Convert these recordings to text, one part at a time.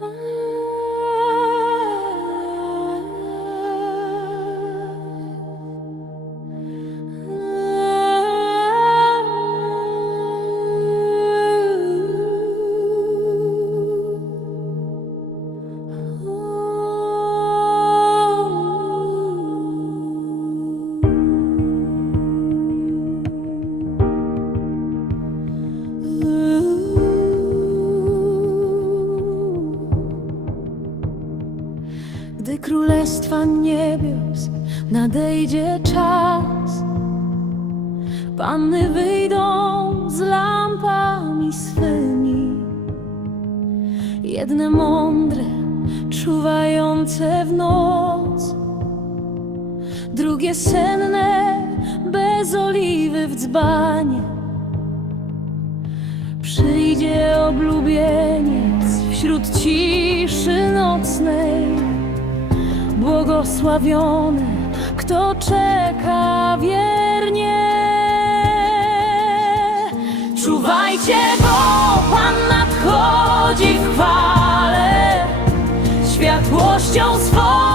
Oh. Gdy królestwa niebios nadejdzie czas, panny wyjdą z lampami swymi. Jedne mądre, czuwające w noc, drugie senne, bez oliwy w dzbanie. Przyjdzie oblubieniec wśród ciszy nocnej błogosławiony, kto czeka wiernie. Czuwajcie, bo Pan nadchodzi w chwale, światłością swoją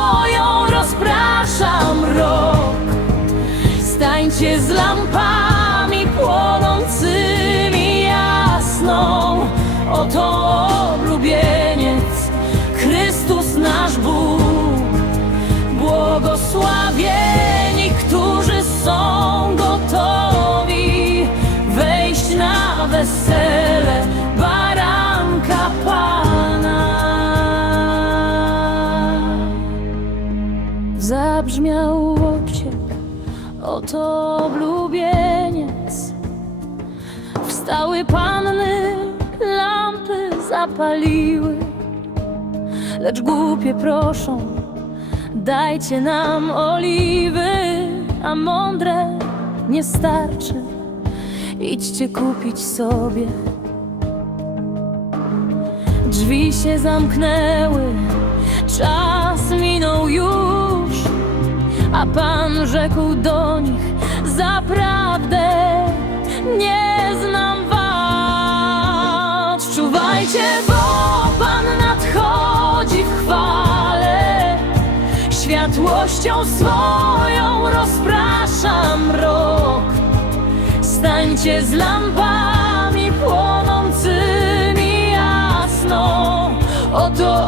wesele baranka Pana. Zabrzmiał łokieć, oto oblubieniec. Wstały panny, lampy zapaliły, lecz głupie proszą, dajcie nam oliwy, a mądre nie starczy. Idźcie kupić sobie. Drzwi się zamknęły, czas minął już, a Pan rzekł do nich: Zaprawdę nie znam was. Czuwajcie, bo Pan nadchodzi w chwale, światłością swoją rozprasza. Stańcie z lampami płonącymi jasno. Oto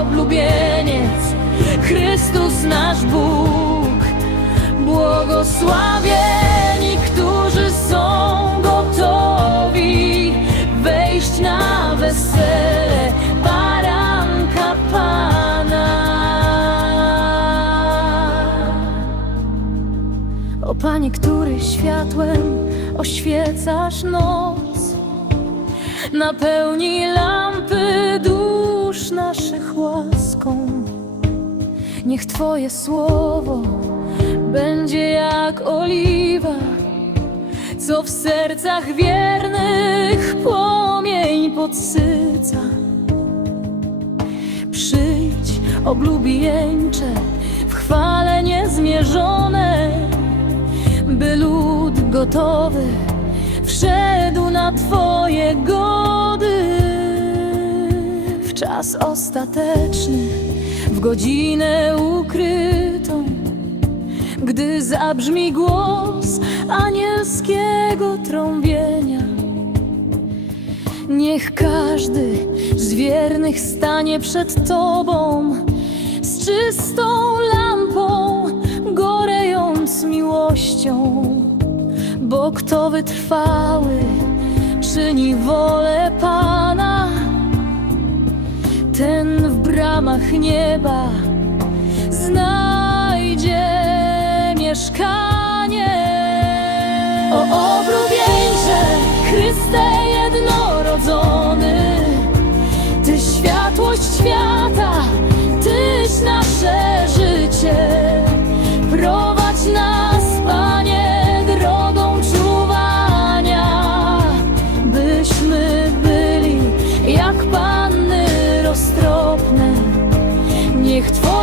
oblubieniec, Chrystus nasz Bóg. Błogosławieni, którzy są gotowi wejść na wesele baranka Pana. O Panie, który światłem oświecasz noc, napełnij lampy dusz naszych łaską. Niech Twoje słowo będzie jak oliwa, co w sercach wiernych płomień podsyca. Przyjdź, oblubieńcze, w chwale niezmierzone, by gotowy wszedł na Twoje gody. W czas ostateczny, w godzinę ukrytą, gdy zabrzmi głos anielskiego trąbienia. Niech każdy z wiernych stanie przed Tobą z czystą lampą, gorejąc miłością, bo kto wytrwały czyni wolę Pana, ten w bramach nieba znajdzie byli jak